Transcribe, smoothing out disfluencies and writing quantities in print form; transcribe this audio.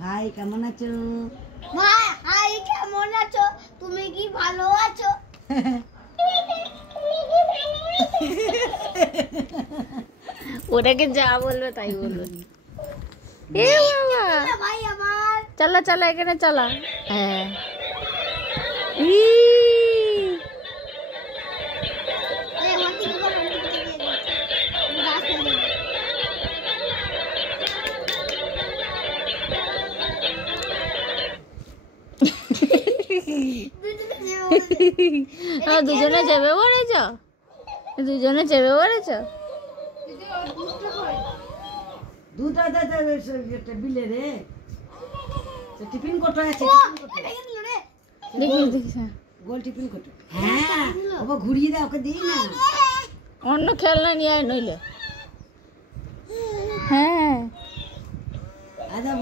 ভাই কেমন আছো? ভাই কেমন আছো? তুমি কি ভালো আছো? ওটাকে যা বলবে তাই বলবে। এ বাবা, ভাই আমার চালা চালা এখানে চালা। হ্যাঁ দুজনে চেপে পড়েছ, দুজনে চেপে পড়েছ। দুধ বিলে রে টিফিন কোটো আছে, দেখি দেখি গোল টিফিন কোটো। হ্যাঁ ওকে ঘুরিয়ে দাও, ওকে দিই না। অন্য খেলনা নিয়ে আয় নইলে। হ্যাঁ আচ্ছা